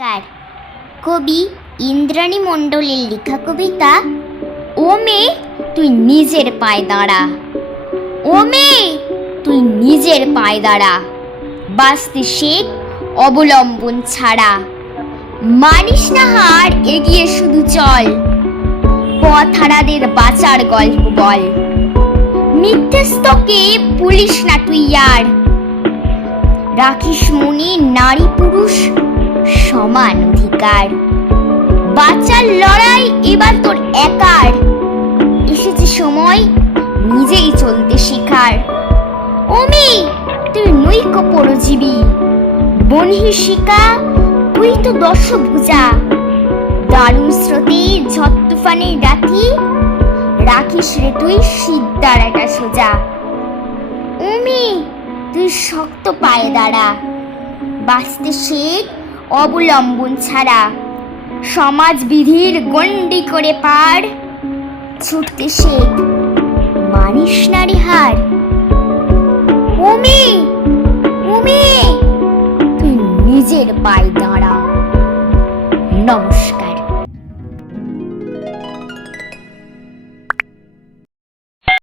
নমস্কার। কবি ইন্দ্রাণী মণ্ডলের লেখা কবিতা ও মেয়ে তুই নিজের পায়ে দাঁড়া। ও মেয়ে তুই নিজের পায়ে দাঁড়া, বাঁচতে শেখ অবলম্বন ছাড়া। মানিস না হার, এগিয়ে শুধু চল, পথহারাদের বাঁচার গল্প বল। মিথ্যেস্তকে পুলিশ না তুই আর, রাখিস মনে নারী পুরুষ সমান অধিকার। বাঁচার লড়াই এবার তোর একার, এসেছে সময় নিজেই চলতে শেখার। ও মেয়ে তুই নৈক পরজীবী, বনহিষিকা তুই তো দশভুজা। দারুণ স্রোতে ঝড় তুফানের রাতি, রাখিস রে তুই সিদ্ধার একটা সোজা। ও মেয়ে তুই শক্ত পায়ে দাঁড়া, বাঁচতে শেখ অবলম্বন ছাড়া। সমাজ বিধির গণ্ডি করে পার, ছুটতে শেখ মানিস না রে হার। ও মেয়ে তুই নিজের পায়ে দাঁড়া। নমস্কার।